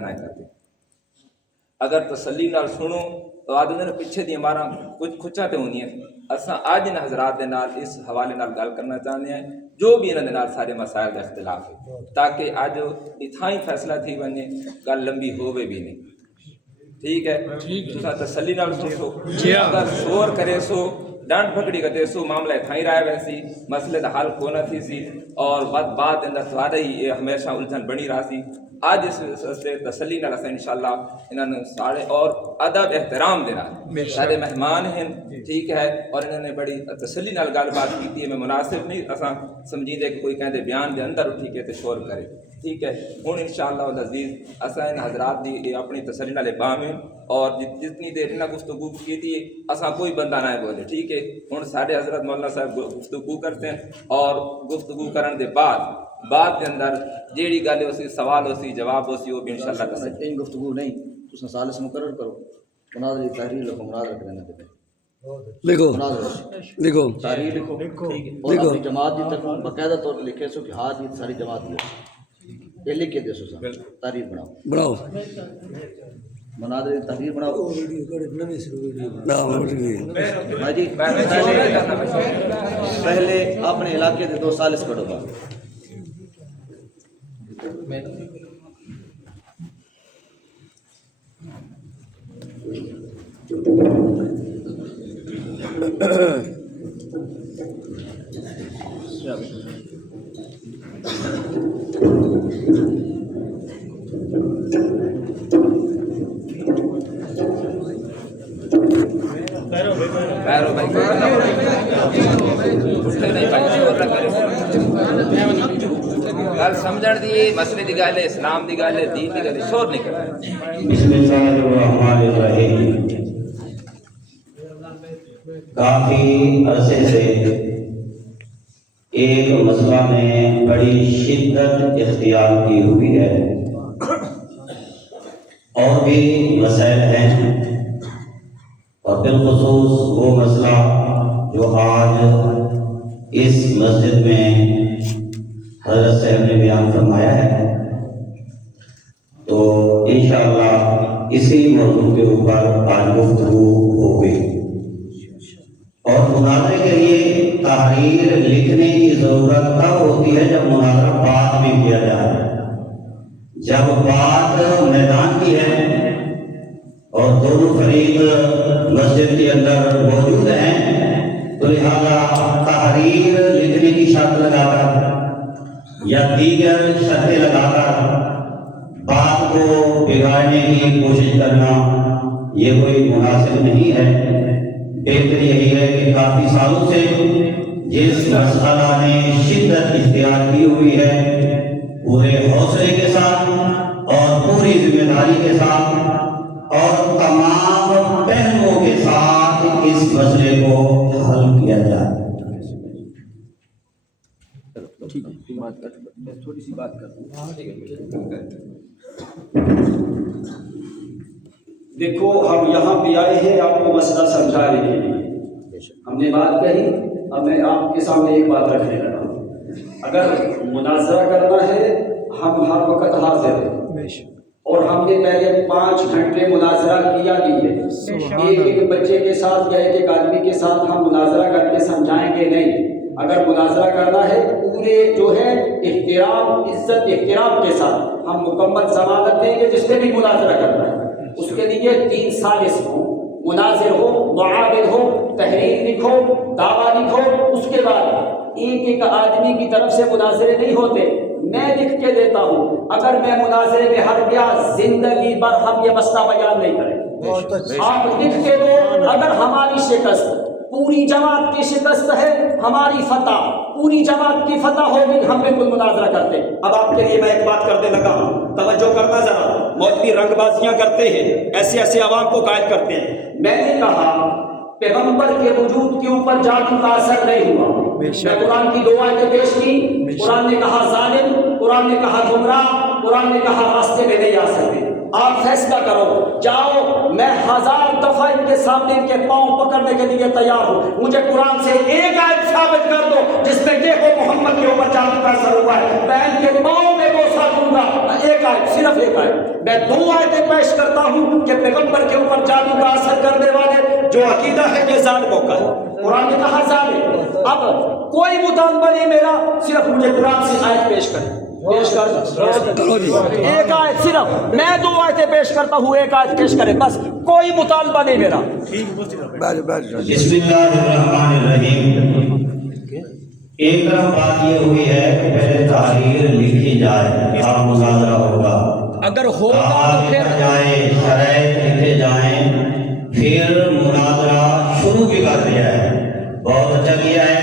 ना करते। अगर तसल्ली नाल सुनो तो आदमी ने पिछे दी मारा कुछ खुचा तो होनी है। असा अज इन हजरात के नाल इस हवाले नाल गल करना चाहते हैं जो भी इन्होंने नाल सारे मसाइल का इख्तिलाफ है, ताकि अज इतना ही फैसला थी वने, गल लंबी होवे भी नहीं। ठीक है, तुसा तसल्ली नाल सुनो। अगर शोर करे सो डांट फकड़ी करते सो मामला इतना ही रहा वैसी, मसले का हल को न थी सी और बात अंदर तुम्हारे ही ये हमेशा उलझन बनी रहा सी। आज इस से तसल्ली नाल अस इंशाअल्लाह इन्होंने सारे और अदब एहतराम देना सारे मेहमान हैं। ठीक है, और इन्होंने बड़ी तसल्ली नाल गलबात की है। मैं मुनासिब नहीं असा समझीदे कि कोई कहते बयान के अंदर उठी के शोर करे। ठीक है, हूँ इंशाअल्लाह अज़ीज़ असा इन हजरात की अपनी तसल्ली नाल बामें और जितनी देर इन्हें गुफ्तगू की थी असा कोई बंदा ना बोले। ठीक है, हूँ साढ़े हजरत मौलाना साहब गुफ्तगू करते हैं और गुफ्तगू करने के बाद के अंदर जेड़ी गल हो सी सवाल हो सी जवाब हो सी वो भी इंशाअल्लाह कर सकते हैं। गुफ्तगू नहीं तुम साल से मुकर्रर करो मुनाज़रे तहरीर लिखो मुनाज़रा करने देते लिखो तारीख लिखो और अपनी जमात की तरफ बाकायदा तौर पर लिखे सो कि हाँ जी सारी जमात ये लिख के दे सो तारीख बनाओ मुनाज़रे तहरीर बनाओ। हाँ जी पहले अपने इलाके के 2 साल करो पैरों भाई गल समझण दी मसले की गल है, इस्लाम की गल है, दीन की गल है, शोर नहीं करना। काफी अरसे से एक मसला में बड़ी शिद्दत इख्तियार की हुई है और भी मसाइल हैं और बिलखुसूस वो मसला जो आज इस मस्जिद में हज़रत साहब ने बयान फरमाया है, तो इंशाअल्लाह इसी मौजू के ऊपर आज गुफ्तगू होगी। और मुनाज़रे के लिए तहरीर लिखने की ज़रूरत तब होती है जब मुनाज़रा बाद में किया जाए। जब बात मैदान की है और दोनों फरीक मस्जिद के अंदर मौजूद हैं, तो लिहाजा तहरीर लिखने की शर्त लगाकर या दीगर शर्तें लगाकर बात को बिगाड़ने की कोशिश करना ये कोई मुनासिब नहीं है। बेहतर यही है कि काफ़ी सालों से जिस मसला ने शिद्दत इख्तियार की हुई है पूरे हौसले के साथ और पूरी जिम्मेदारी के साथ और तमाम पहलुओं के साथ इस मसले को हल किया जाए। थोड़ी सी बात कर देखो हम यहाँ पे आए हैं आपको मसला समझाने के लिए। हमने बात कही, अब मैं आपके सामने एक बात रखने लगा। अगर मुनाज़रा करना है हम हर वक्त हाजिर हैं और हमने पहले 5 घंटे मुनाज़रा किया भी है। एक बच्चे के साथ या एक आदमी के साथ हम मुनाज़रा करके समझाएंगे नहीं। अगर मुनाज़रा करना है पूरे जो है इख्तिराम इज्जत इख्तिराम के साथ हम मुकम्मल ज़मानत देंगे जिसने भी मुनाज़रा करना है। उसके लिए 3 सालिस हो, मुनाज़िर हो, मुआविद हो, तहरीर लिखो, दावा लिखो। उसके बाद एक आदमी की तरफ से मुनाज़रे नहीं होते, मैं लिख के देता हूँ। अगर मैं मुनाज़रे में हर गया जिंदगी भर हम ये मसला बयान नहीं करें। आप लिख के दो। अगर हमारी शिकस्त पूरी जमात की शिकस्त है, हमारी फतह पूरी जमात की फतह होगी, हम बिल्कुल मुनाज़रा करते। अब आपके लिए मैं एक बात करने लगा हूँ, तवज्जो करना जरा। मौलवी रंगबाजियां करते हैं, ऐसे ऐसे आवाम को कायल करते हैं। मैंने कहा पैगंबर के वजूद के ऊपर जादू का असर नहीं हुआ। मैं कुरान की 2 आयतें पेश की। कुरान ने कहा जालिम, कुरान ने कहा गुमराह, कुरान ने कहा रास्ते में नहीं आ सकते। आप फैसला करो जाओ, मैं 1000 दफा इनके सामने इनके पांव पकड़ने के लिए तैयार हूं। मुझे कुरान से एक आयत साबित कर दो जिसमें ये हो मोहम्मद के ऊपर जादू का असर हुआ है, मैं इनके पांव में बोसा दूंगा। एक आयत, सिर्फ एक आयत। मैं 2 आयतें पेश करता हूं कि पैगंबर के ऊपर जादू का असर करने वाले जो अकीदा है ये जालिमों का है। कुरान ने कहा जालिम। अब कोई मुतालबा नहीं मेरा, सिर्फ मुझे कुरान से आयत पेश कर एक आयत, सिर्फ मैं 2 आयतें पेश करता हूँ, एक आयत पेश करें बस, कोई मुतालबा नहीं मेरा। बिस्मिल्लाहिर्रहमानिर्रहीम। एक तरफ बात ये हुई है कि पहले तहरीर लिखी जाए, आप मुजाहरा होगा, अगर होगा तो फिर जाए, शराइत लिखे जाएं, फिर मुनाजरा शुरू भी कर दिया है। बहुत अच्छा किया है।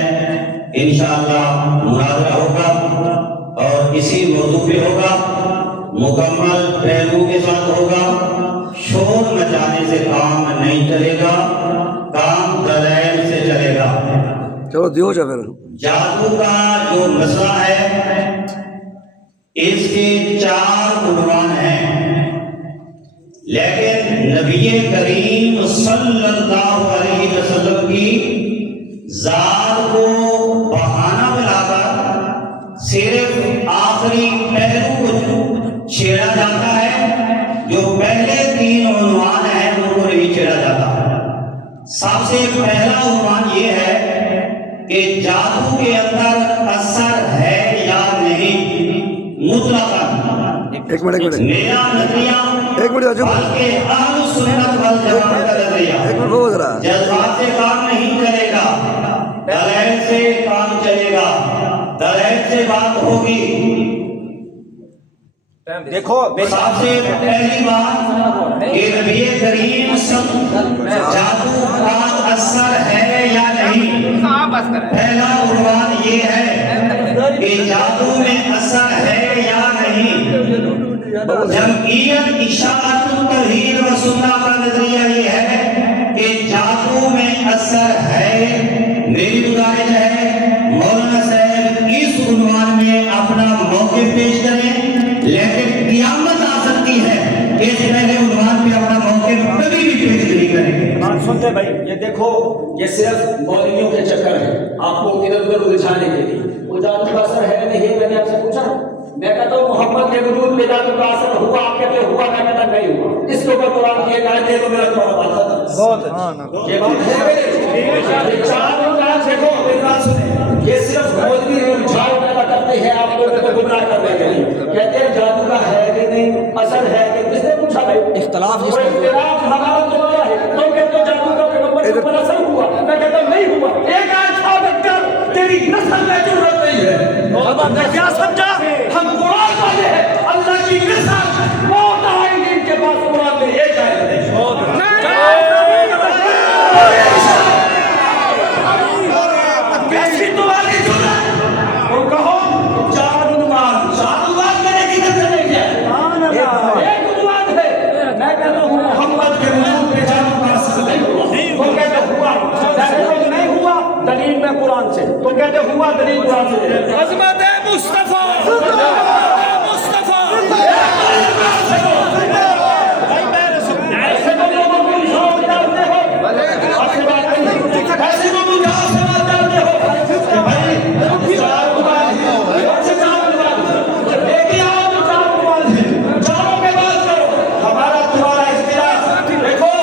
इंशाअल्लाह मुनाजरा होगा और इसी मौजू पे होगा, मुकम्मल पहलू के साथ होगा। शोर मचाने से काम नहीं चलेगा, काम दलाइल से चलेगा। चलो दियो जा फिर। जादू का जो मसला है इसके 4 उन्वान हैं, लेकिन नबी करीम सल्लल्लाहु अलैहि वसल्लम की जात को बहाना बनाकर सिर्फ आखिरी पहलू को छेड़ा जाता है, जो पहले 3 उन्वान हैं उनको नहीं छेड़ा जाता। सबसे पहला उन्वान ये है कि जादू के अंदर असर है या नहीं, मुतलकन। एक मिनट मेरा नजरिया, एक मिनट अजूब, बल्कि अहले सुन्नत वल जमात का नजरिया, एक मिनट बोलो जरा। जज्बात से काम नहीं चलेगा, दलाइल से काम चलेगा, दलाइल से बात होगी। देखो सबसे पहली बात कि नबी करीम जादू का असर है या नहीं, पहला उन्वान ये है कि जादू में असर है या नहीं। जमइयत इशाअतुत तौहीद व सुन्नह का नजरिया ये है कि जादू में असर है। मेरी गुजारिश है मौलाना साहब इस उन्वान में अपना मौक़िफ़ पेश करें, लेकिन क़यामत आ सकती है इस पहले उन्वान पे अपना मौक़िफ़ कभी भी पेश नहीं करेंगे। बात सुनते भाई, ये देखो ये सिर्फ मौलवियों के चक्कर है आपको इधर उधर उलझाने के लिए। वो जादू का असर है नहीं, मैंने आपसे पूछा, मैं कहता हूँ मोहम्मद के वजूद में जादू का असर हुआ, आप कहते हुआ, मैं कहता नहीं हुआ। इसके ऊपर कुरान की एक आयत है तो मेरा तुम्हारा बात था बहुत ये बात है। ये 4 उन्वान देखो, मेरी बात सुने, ये सिर्फ मौलवी उलझाव पैदा करते हैं आप लोगों को गुमराह करने के लिए। कहते हैं जादू का है कि नहीं, असर है कि, किसने पूछा भाई? इख्तिलाफ हमारा तो है, तुम कहते हो जादू का पैगंबर के ऊपर असर हुआ, मैं कहता नहीं हुआ। एक आयत साबित कर, तेरी नस्ल में जरूरत नहीं है। अब आपने क्या समझा? हम कुरान वाले हैं, अल्लाह की कसम मौत आएगी इनके पास कुरान में एक आयत नहीं। कैसी तुम्हारी जुर्रत? वो कहो 4 उन्वान मेरे किधर चले गए? एक उन्वान है, मैं कहता हूँ मोहम्मद के वजूद में जादू का असर नहीं हुआ। तुम कहते हुआ, नहीं हुआ, दलील में कुरान से। तुम कहते हुआ, दलील कुरान से। अज़मत मुस्तफा, मुस्तफा, ऐसे तो लोगों को निशान डालते हो, ऐसे बात नहीं, ऐसे लोगों को निशान डालते हो। भाई 4 उन्वान है, कौन से 4 उन्वान है? एक ही आओ जो 4 उन्वान है, चारों पे बात करो। हमारा तुम्हारा इख्तिलाफ देखो,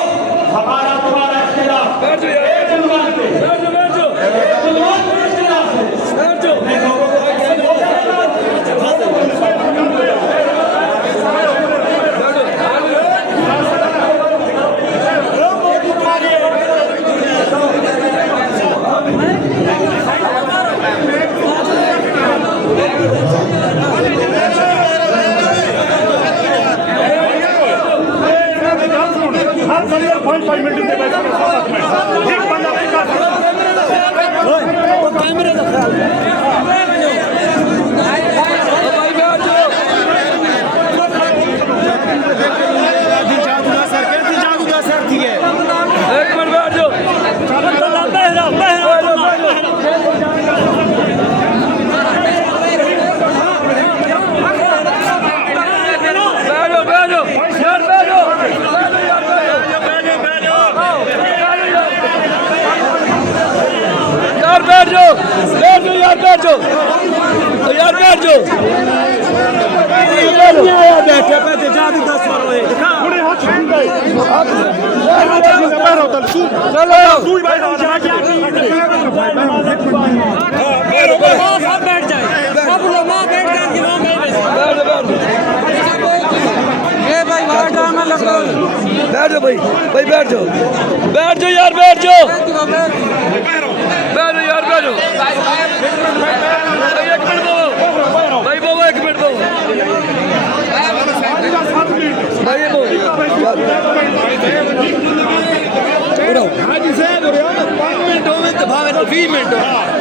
हमारा तुम्हारा इख्तिलाफ एक उन्वान पे, एक उन्वान पे इख्तिलाफ है। मैं लोगों को कैसे बोलूं? बैठो बैठ जाओ यार, बैठ जाओ यार, बैठ जाओ। बैठे पे जा दी 10 बार होए दिखा थोड़े हाथ छूट गए चलो तू भाई सब बैठ जाए सब लोग वहां बैठ जाएंगे वहां ये भाई वहां ड्रामा लग रहा है। बैठ जाओ भाई बैठ जाओ यार, बैठ जाओ यार, बैठ जाओ। एक मिनट दो भाई, बाबा एक मिनट दो भाई, हाजी साहब हो रहा 5 मिनट हो तो भावे 20 मिनट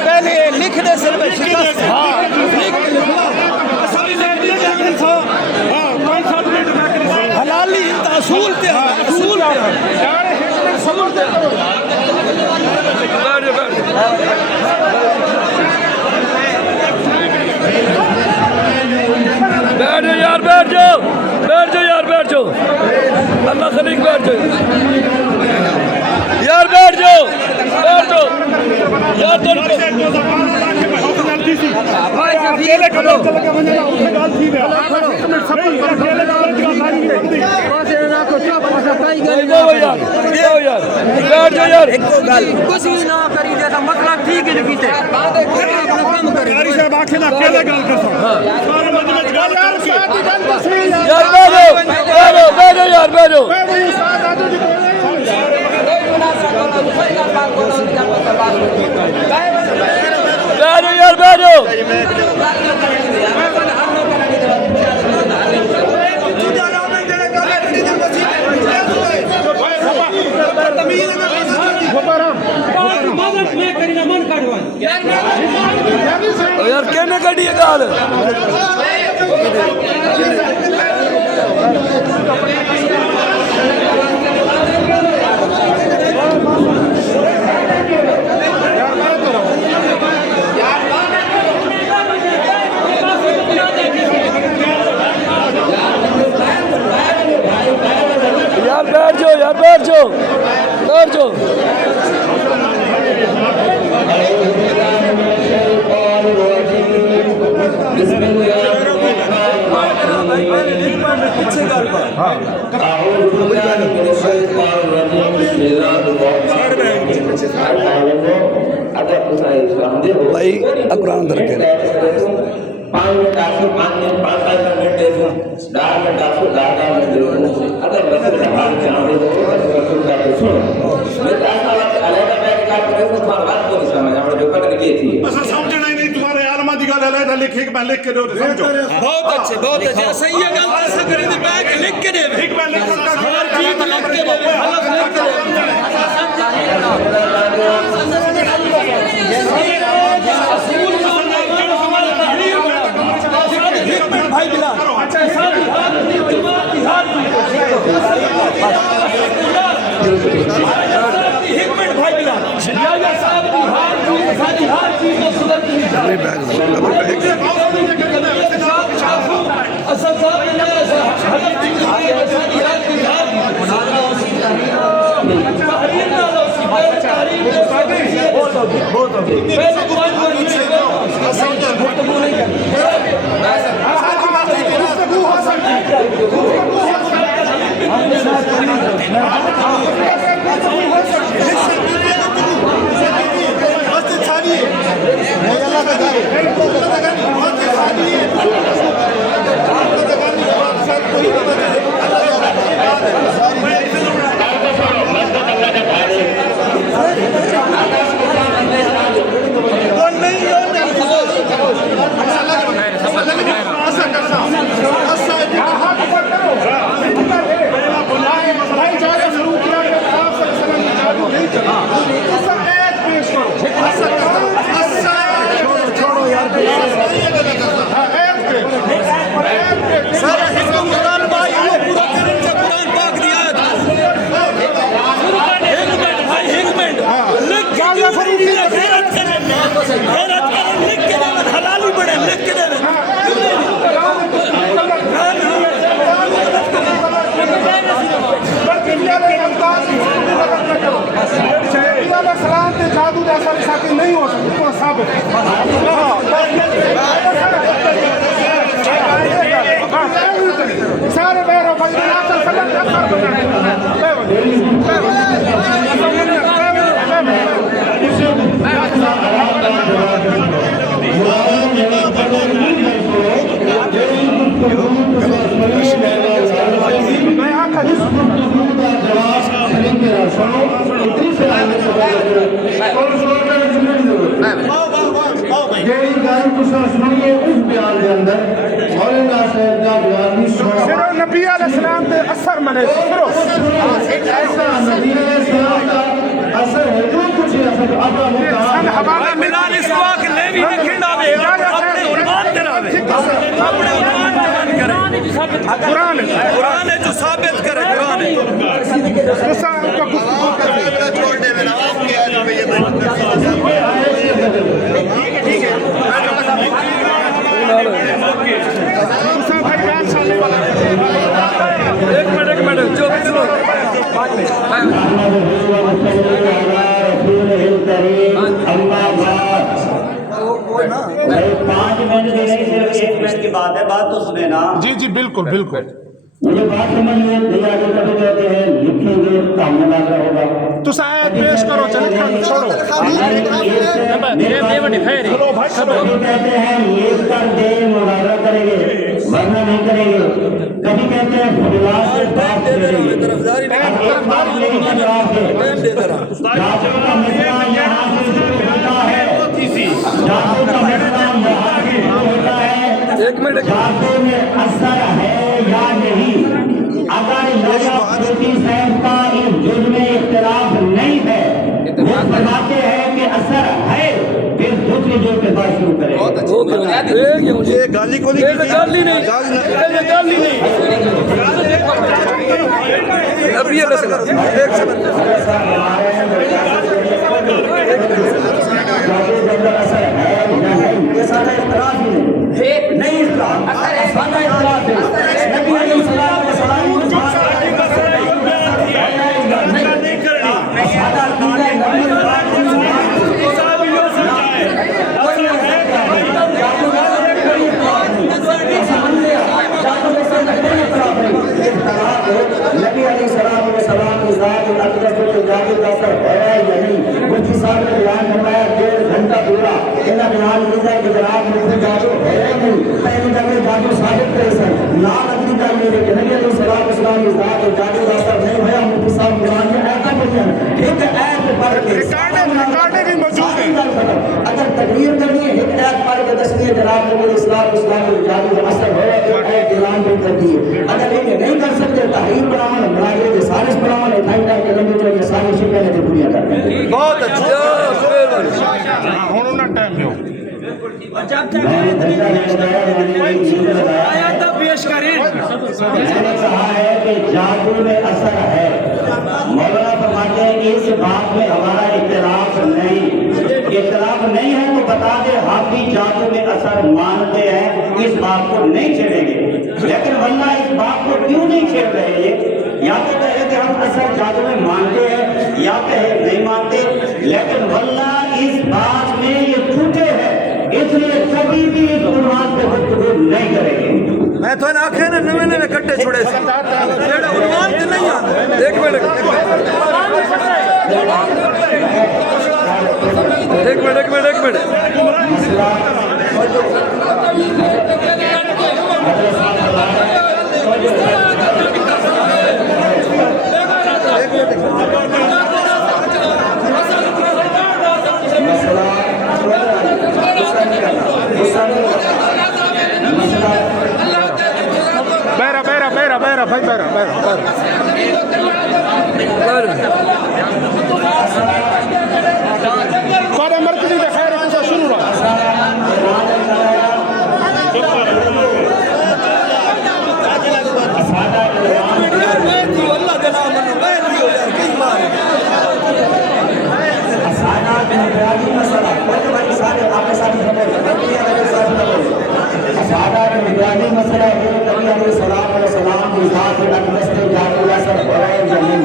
पहले लिख दे सिर में शिकस्त हां लिख लिखना सभी से लिख के हां 5-7 मिनट में हलाली असूल पे असूल पे यार समझ दे बैठ जाओ यार, बैठ जाओ यार, बैठ जाओ। अल्लाह खलीक बैठ जाओ यार, बैठ जाओ यार, अकेले करो चल के बने ना उसमें गाल थी है सब अकेले गाल की गाल नहीं बस ना को क्या भाषा पाई गई यार, बैठ जाओ यार। कुछ भी ना करी जैसा मतलब ठीक है बीते काम करे यार साहब आंखें ना अकेले गाल कर सारे मजमे गाल करके यार बैठ जाओ यार, बैठ जाओ। यार बैठ जाओ। यार कहने कड़ी है गाल यार, बैठ जाओ भाई कुरान अंदर के समझना ही नहीं तुम्हारे आलमा दी गल है लिख एक मैं लिख के दो समझो बहुत अच्छे सही है गल ऐसा करे दे बैग लिख के दे एक मैं लिख कर हर चीज लिख के दे हलफ लिख के दे भाई बिला अच्छा साथ हिकमत भाई बिला जिया साहब की हर चीज को सुधर की असल साहब ने नबी अलैहिस्सलाम पे असर मने एक ऐसा नबी अलैहिस्सलाम का असर है जो कुछ असर आता है हवाला मिलान इस वक्त ले भी खिंडा दे ईमान तेरा अपने कुरान कुरान है जो साबित करे कुरान है छोड़ दे मेरा आप क्या ठीक है एक मिनट जो भाई 5 मिनट भी नहीं, सिर्फ 1 मिनट की बात है, बात तो सुने ना। जी जी बिल्कुल बिल्कुल मुझे बात समझ में भैया जो कभी कहते हैं लिखेंगे सामने लगा होगा तो शायद पेश करो चलो छोड़ो चलो भाई चलो कहते हैं लिख कर दे मुनाजा करेंगे वरना नहीं करेंगे, कभी कहते हैं खुदा से बात करेंगे एक बात लेकिन जवाब दे जातों का मसला यहाँ से शुरू होता है, जातों का मसला यहाँ से शुरू होता है, जातों में असर है या नहीं। अगर लगा साहब का इस जुर्म में इख्तिलाफ नहीं है, वो फरमाते हैं कि असर है, फिर दूसरी जुर्म के बाद शुरू करें। ये गाली को गाली नहीं अभी ये नहीं इस्लाम रिकॉर्डिंग मौजूद है। अगर तकरीर करनी है एक आयत पढ़ के दसवीं जनाब ने इस्लाम जादू असर हो ऐलान भी कर दिए। अगर ये नहीं कर सकते तहरीर बनाओ मुनाज़रे के साजिश बनाओ इतना के लंबे जो ये सारी शिकायतें ने पूरी कर दी। बहुत अच्छा होना ना टाइम हो आया तो पेश करें। मैंने कहा है कि जादू में असर है, मौलाना फरमाते हैं कि इस बात में हमारा इख्तिलाफ नहीं है तो बता दे हम भी जादू में असर मानते हैं, इस बात को नहीं छेड़ेंगे। लेकिन वरना इस बात को क्यों नहीं छेड़ रहे ये, या तो कहे कि हम असर जादू में मानते हैं या कहे नहीं मानते, लेकिन वरना इस बात में ये झूठे हैं, इसलिए कभी भी इस उन्वान पे गुफ्तगू नहीं करेंगे। मैं तो आखे ना नवे नवे कट्टे छोड़े उन्वान के नहीं आते। एक मिनट बैरा भाई बैरा कौन मरकजी का खैर है शुरू रहा मसला है नबी अलैहिस्सलाम के साथ अकदस जादू असर है या नहीं,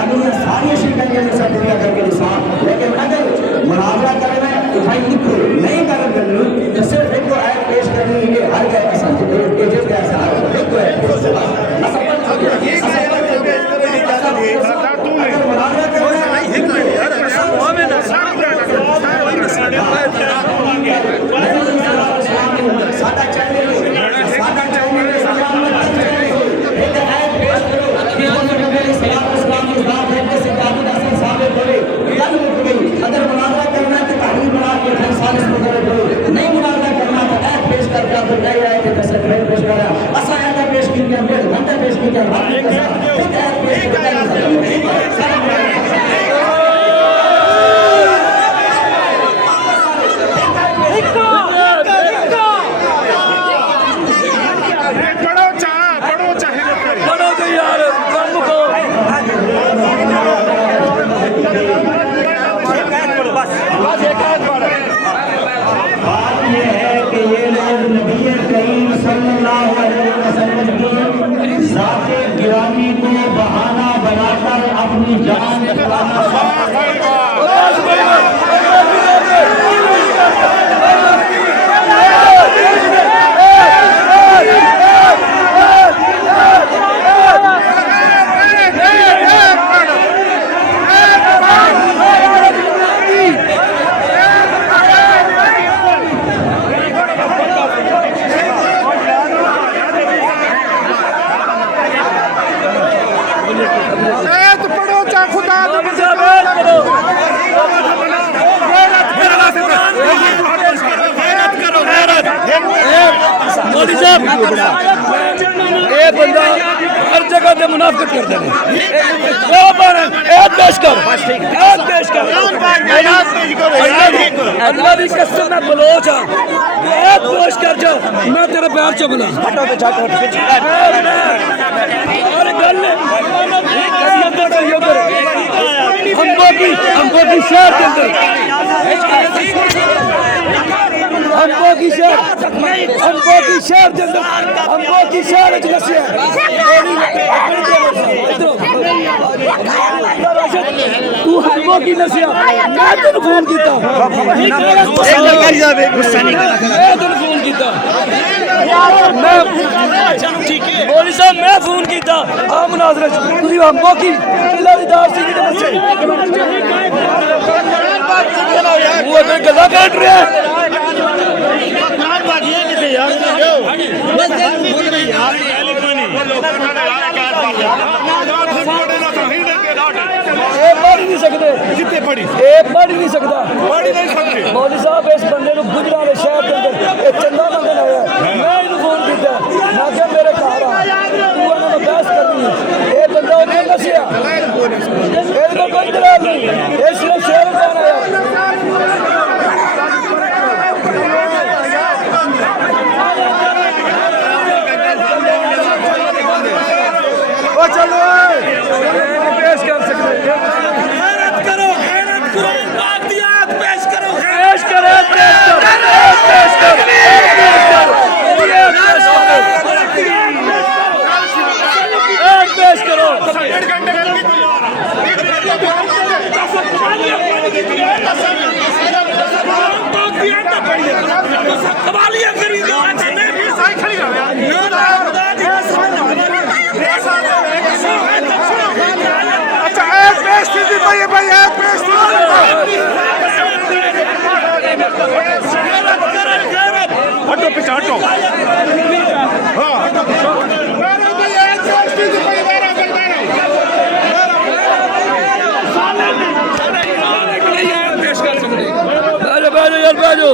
अगर ये सारी शिकायतें में सब दुनिया करके निशान, लेकिन अगर मुनाज़रा करना है भाई लिखो, नहीं करनी तो सिर्फ एक आयत पेश करनी है कि हर गैर पसंद है, एक जैसा है, एक बड़ो तो यार कम को बात ये है कि ये लोग नबी करीम सल्लल्लाहु अलैहि वसल्लम की ज़ात गिरामी को बहाना बनाकर अपनी जान मौलवी साहब ये बंदा हर जगह पे मुनाफिकत करते हैं दो बार एक पेश कर अल्लाह की कसम मैं बलोच हूं एक पेश कर जा मैं तेरे पैर चुभना अरे गल हमको की शहर के अंदर हमको की शहर नसिया तू हमको की नसिया मैं तेन फोन किया फोन किया मौलवी साहब मैं फोन किया हाँ मुनाजरे हमको की वो गला काट रहा है पढ़ नहीं सकते पढ़ नहीं सकता मौलवी साहब इस बंदे को गुजरा शहर के अंदर एक चंदा मंगन आया मैं इन्हें फोन किया मैं क्या मेरे घर आ तू उन्होंने बहस करनी ये बंदा उन्हें नसिया इसको कोई दलाल नहीं ये सिर्फ शहर कौन आया चलो पेश कर सकते पेश करो हटो पीछे हटो बैठो